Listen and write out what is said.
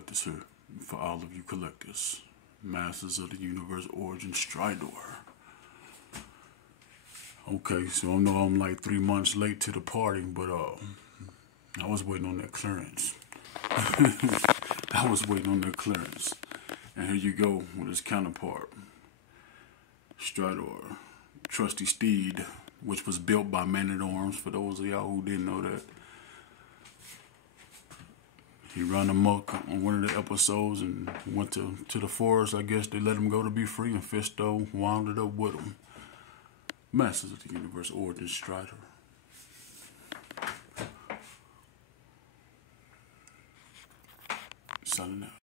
collectors here. For all of you collectors. Masters of the Universe Origin Stridor. Okay, so I know I'm like 3 months late to the party, but I was waiting on that clearance. I was waiting on that clearance. And here you go with his counterpart. Stridor, trusty steed, which was built by Man-at-Arms, for those of y'all who didn't know that. He ran amok on one of the episodes and went to the forest. I guess they let him go to be free, and Fisto wound it up with him. Masters of the Universe Origin Stridor. Signing out.